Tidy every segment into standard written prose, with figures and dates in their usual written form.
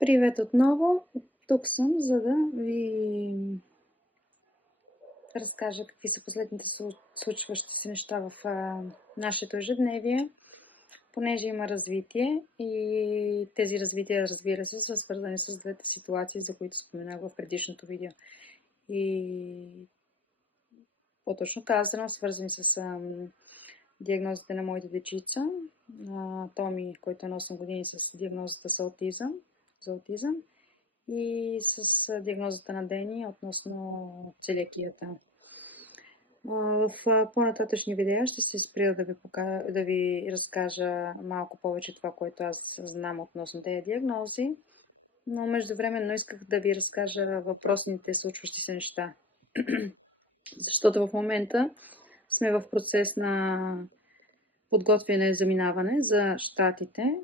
Привет отново! Тук съм, за да ви разкажа какви са последните случващи се неща в нашето ежедневие, понеже има развитие и тези развития, разбира се, са свързани с двете ситуации, за които споменах в предишното видео. И по-точно казано, свързани с диагнозите на моите дечица. Томи, който е на 8 години с диагнозата за аутизъм и с диагнозата на Дени относно целиакията. В по-нататъчни видеа ще се спря да ви разкажа малко повече това, което аз знам относно тези диагнози, но междувременно исках да ви разкажа въпросните случващи се неща. Защото в момента сме в процес на подготвяне за минаване за щатите,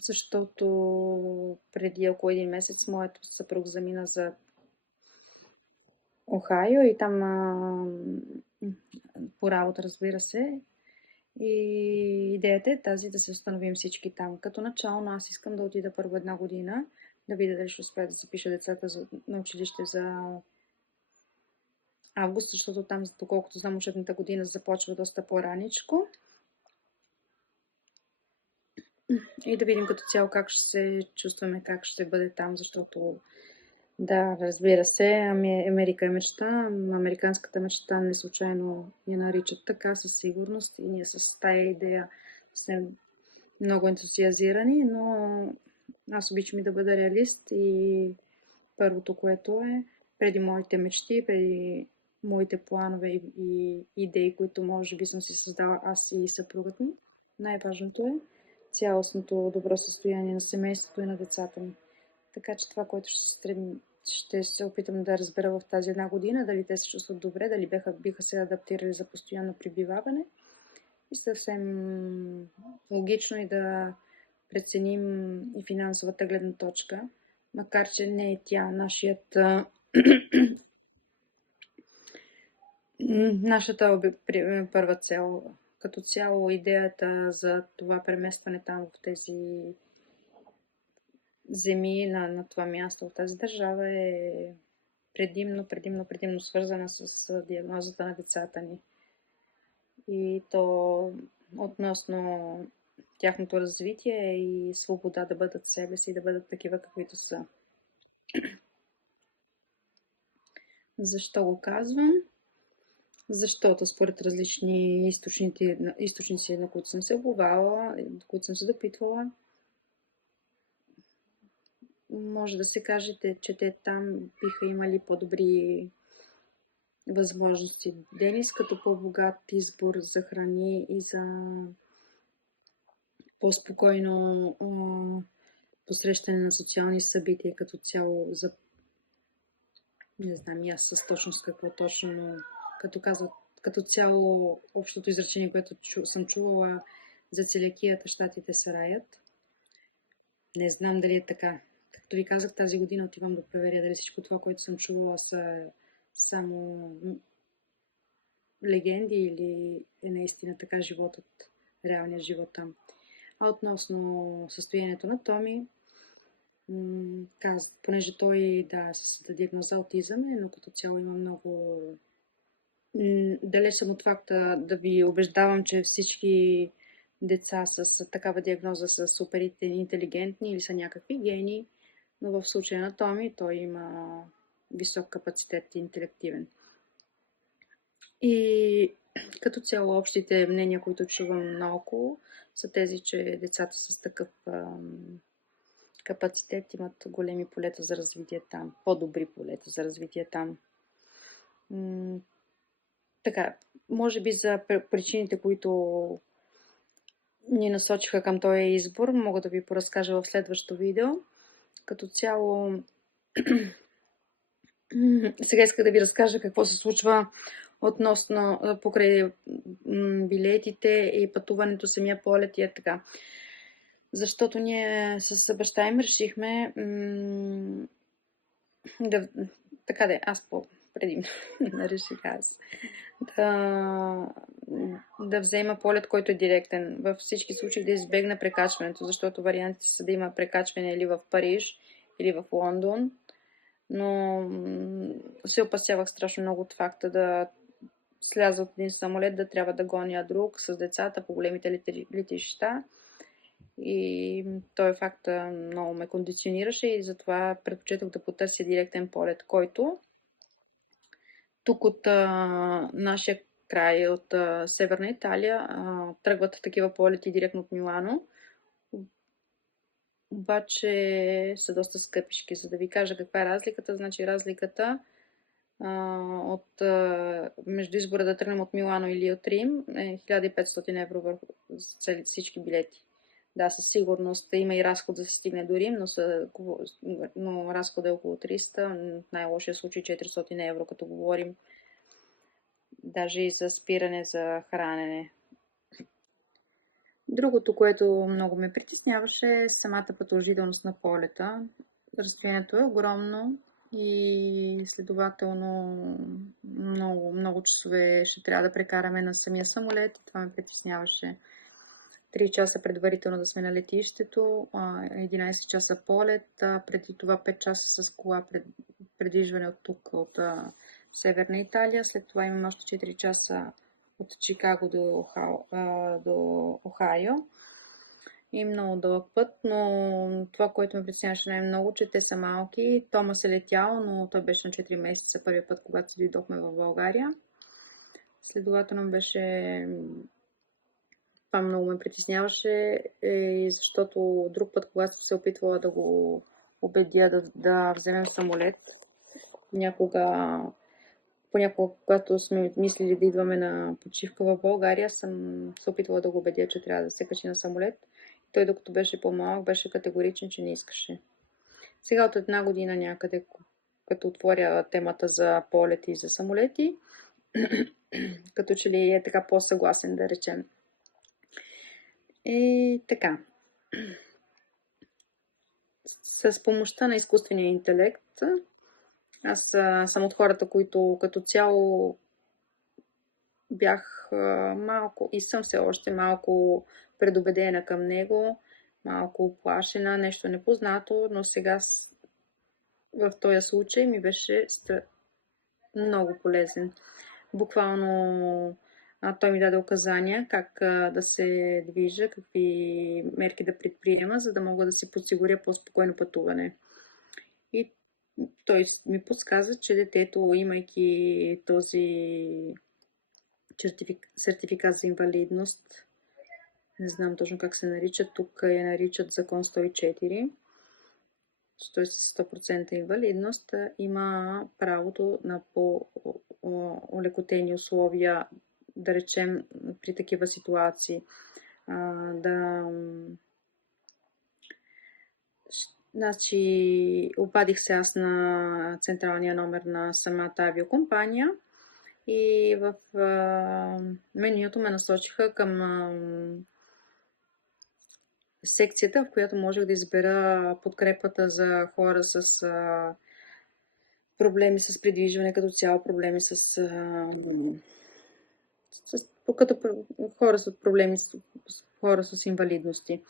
защото преди около един месец моят съпруг замина за Охайо и там по работа, разбира се. И идеята е тази да се установим всички там. Като начало, аз искам да отида първо една година, да видя дали ще успея да запиша децата на училище за август, защото там, доколкото знам, учебната година започва доста по-раничко. И да видим като цяло как ще се чувстваме, как ще бъде там, защото да, разбира се, Америка е мечта. Американската мечта не случайно я наричат така, със сигурност. И ние с тая идея сме много ентусиазирани, но аз обичам и да бъда реалист и първото, което е преди моите мечти, преди моите планове и идеи, които може би съм си създала аз и съпругът ми, най-важното е цялостното добро състояние на семейството и на децата ми. Така че това, което ще се опитам да разбера в тази една година, дали те се чувстват добре, дали биха се адаптирали за постоянно пребиваване и съвсем логично и да преценим и финансовата гледна точка, макар че не е тя нашата първа цел. Като цяло идеята за това преместване там в тези земи на това място, в тази държава е предимно свързана с диагнозата на децата ни. И то относно тяхното развитие и свобода да бъдат себе си и да бъдат такива, каквито са. Защо го казвам? Защото според различни източници, на които съм се оглавала, на които съм се допитвала, може да се кажете, че те там биха имали по-добри възможности. Денис като по-богат избор за храни и за по-спокойно посрещане на социални събития като цяло за не знам и аз с точност какво точно, но като цяло общото изречение, което съм чувала за целиакията, щатите са раят. Не знам дали е така. Както ви казах, тази година отивам да проверя дали всичко това, което съм чувала, са само легенди или е наистина така животът, реалният живот там. А относно състоянието на Томи, понеже той с диагноза аутизъм е, но като цяло има много далеч съм от факта да ви убеждавам, че всички деца с такава диагноза са супер интелигентни или са някакви гени, но в случая на Томи той има висок капацитет интелективен. И като цяло общите мнения, които чувам наоколо, са тези, че децата с такъв капацитет имат големи полета за развитие там, по-добри полета за развитие там. Така, може би за причините, които ни насочиха към този избор, мога да ви поразкажа в следващото видео. Като цяло, сега иска да ви разкажа какво се случва относно покрай билетите и пътуването, самия полет и е така. Защото ние с баща им решихме аз предимно, реших аз, да, да взема полет, който е директен. Във всички случаи да избегна прекачването, защото вариантите са да има прекачване или в Париж, или в Лондон. Но се опасявах страшно много от факта да сляза от един самолет, да трябва да гоня друг с децата по големите летища. И този факт много ме кондиционираше и затова предпочитах да потърся директен полет, който тук от нашия край, от Северна Италия, тръгват такива полети директно от Милано. Обаче са доста скъпишки. За да ви кажа каква е разликата, значи разликата между избора да тръгнем от Милано или от Рим е 1500 евро върху всички билети. Да, със сигурност има и разход да се стигне до Рим, но разходът е около 300, в най-лошия случай 400 евро, като говорим даже и за спиране за хранене. Другото, което много ме притесняваше, е самата продължителност на полета. Разстоянието е огромно и следователно много часове ще трябва да прекараме на самия самолет. Това ме притесняваше. 3 часа предварително да сме на летището, 11 часа полет, преди това 5 часа с кола предвижване от тук, от Северна Италия. След това имаме още 4 часа от Чикаго до Охайо. И много дълъг път, но това, което ме притесняваше най-много, че те са малки. Томас е летял, но той беше на 4 месеца първия път, когато си дойдохме в България. Следователно беше... Това много ме притесняваше, защото друг път, когато се опитвала да го убедя да вземем самолет, понякога, когато сме мислили да идваме на почивка в България, съм се опитвала да го убедя, че трябва да се качи на самолет. Той, докато беше по-малък, беше категоричен, че не искаше. Сега от 1 година някъде, като отворя темата за полети и за самолети, като че ли е така по-съгласен, да речем. И така. С помощта на изкуствения интелект, аз съм от хората, които като цяло бях малко и съм все още малко предубедена към него, малко оплашена, нещо непознато, но сега в този случай ми беше много полезен. Буквално той ми даде указания как да се движа, какви мерки да предприема, за да мога да си подсигуря по-спокойно пътуване. И той ми подсказа, че детето, имайки този сертификат за инвалидност, не знам точно как се нарича, тук я наричат закон 104, той с 100% инвалидност, има правото на по-олекотени условия, да речем, при такива ситуации. Значи, обадих се аз на централния номер на самата авиокомпания и в менюто ме насочиха към секцията, в която можех да избера подкрепата за хора с проблеми с придвижване, като цяло проблеми като хора с проблеми, хора с инвалидности.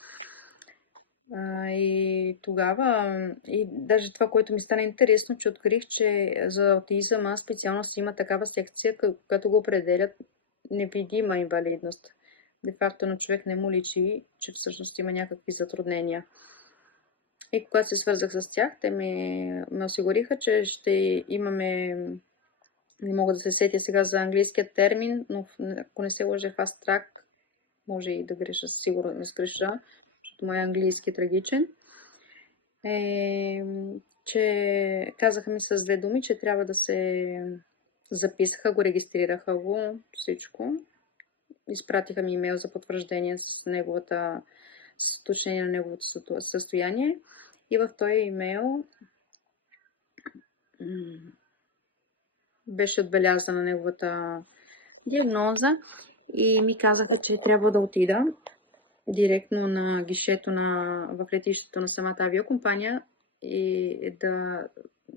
И тогава, и даже това, което ми стана интересно, че открих, че за аутизъма специално си има такава секция, като го определят невидима инвалидност. Де факто на човек не му личи, че всъщност има някакви затруднения. И когато се свързах с тях, те ме осигуриха, че ще имаме, не мога да се сетя сега за английският термин, но ако не се лъжа, fast track, може и да греша, сигурно не сгреша, защото моят английски е трагичен, че казаха ми с 2 думи, че трябва да се записаха го, регистрираха го, всичко. Изпратиха ми имейл за потвърждение с уточнение на неговото състояние. И в този имейл беше отбелязана неговата диагноза и ми казаха, че трябва да отида директно на гишето в летището на самата авиокомпания и да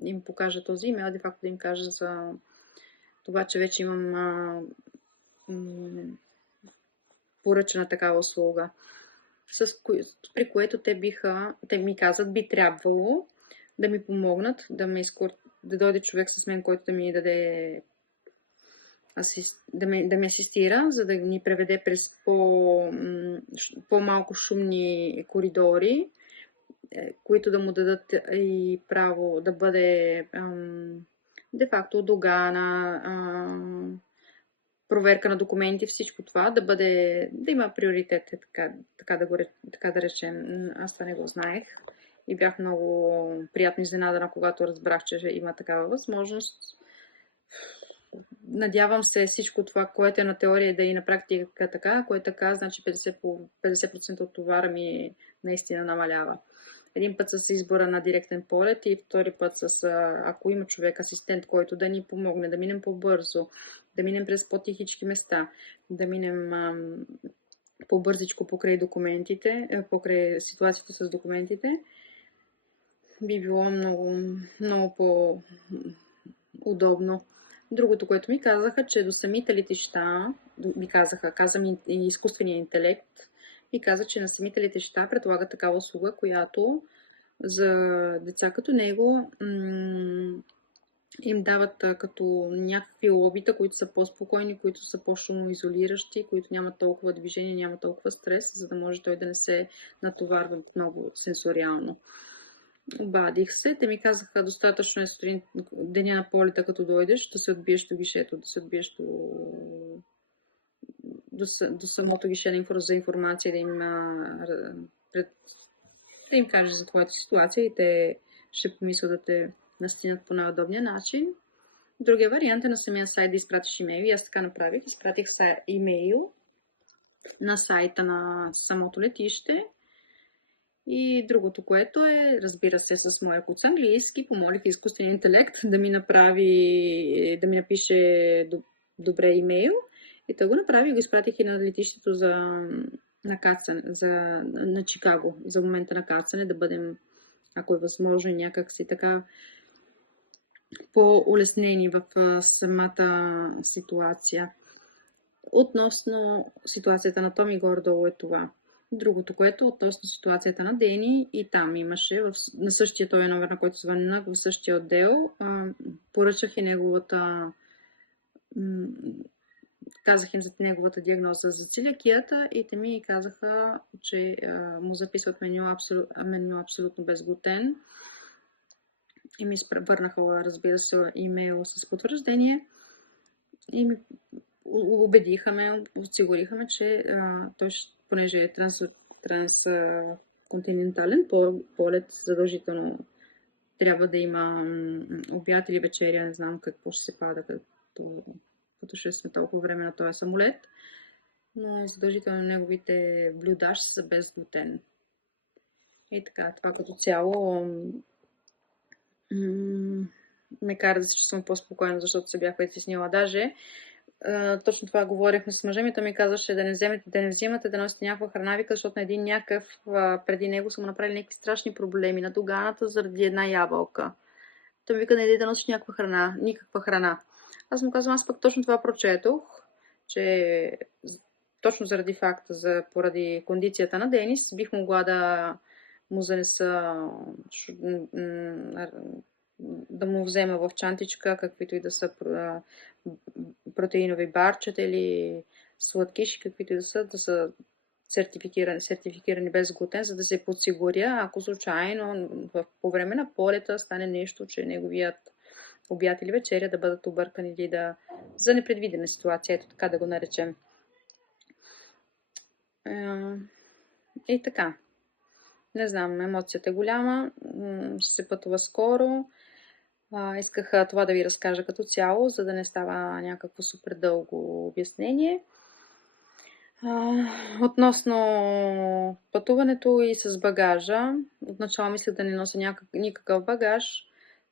им покажа този имейл, де факто да им кажа за това, че вече имам поръчана такава услуга, при което те ми казват, би трябвало да ми помогнат, да дойде човек с мен, който да ми даде да ме асистира, за да ни преведе през по-малко шумни коридори, които да му дадат и право да бъде де-факто догана, проверка на документи, всичко това, да има приоритет, така да речем. Аз това не го знаех и бях много приятно изненадана, когато разбрах, че има такава възможност. Надявам се всичко това, което е на теория, да и на практика така. Ако е така, значи 50% от товара ми наистина намалява. Един път с избора на директен полет и втори път ако има човек, асистент, който да ни помогне, да минем по-бързо, да минем през по-тихички места, да минем по-бързичко покрай документите, покрай ситуацията с документите, би било много, много по-удобно. Другото, което ми казаха, че до самите летища, каза ми и изкуствения интелект, и каза, че на самите летища предлага такава услуга, която за деца като него им дават като някакви лобита, които са по-спокойни, които са по-шумоизолиращи, които нямат толкова движение, нямат толкова стрес, за да може той да не се натоварва много сенсориално. Обадих се. Те ми казаха, достатъчно е сутрин, деня на полета, като дойдеш, да се отбиеш до гишето, да се отбиеш до самото гише за информация, да им кажеш за твоята ситуация и те ще помислят да те настинат по най-удобния начин. Другия вариант е на самия сайт да изпратиш имейл. И аз така направих. Изпратих имейл на сайта на самото летище. И другото, което е, разбира се, с моя курс английски, помолих изкуствения интелект да ми напише добре имейл. И той го направи и го изпратих и на летището на Чикаго, за момента на кацане, да бъдем, ако е възможно, някакси така по-улеснени в самата ситуация. Относно ситуацията на Томи, горе-долу е това. Другото, което относно ситуацията на Дени, и там имаше, на същия този номер, на който звъннах, в същия отдел, поръчах и казах им за неговата диагноза за целиакията и те ми казаха, че му записват меню абсолютно без глутен. И ми върнаха, разбира се, имейл с потвърждение и ми осигуриха ме, че той, понеже е трансконтинентален полет, задължително трябва да има обяд или вечеря, не знам какво ще се пада, като ще сме толкова време на този самолет, но задължително неговите блюда ще са без глутен. И така, това като цяло ме кара да се чувствам по-спокойно, защото се бях притеснила. Даже точно това говорихме с мъжа ми, той ми казваше да не взимате, да носите някаква храна, вика, защото на един някакъв преди него са му направили някакви страшни проблеми на доганата заради една ябълка. Той ми вика, не иди да носиш никаква храна. Аз му казвам, аз пък точно това прочетох, че точно заради факта, поради кондицията на Денис, бих могла да му занеса, да му взема в чантичка, каквито и да са протеинови барчета или сладкиши, каквито и да са сертификирани без глутен, за да се подсигуря, ако случайно по време на полета стане нещо, че неговият обяд или вечеря да бъдат объркани или за непредвидена ситуация, ето така да го наречем. И така. Не знам, емоцията е голяма, ще се пътува скоро. Исках това да ви разкажа като цяло, за да не става някакво супер дълго обяснение. Относно пътуването и с багажа, отначало мислех да не нося никакъв багаж,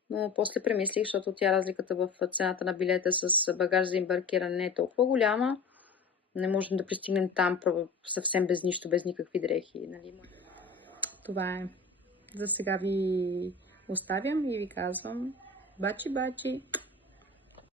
но после премислих, защото разликата в цената на билета с багаж за ембаркиране не е толкова голяма. Не можем да пристигнем там съвсем без нищо, без никакви дрехи. Нали? Това е. За сега ви оставям и ви казвам бачи-бачи!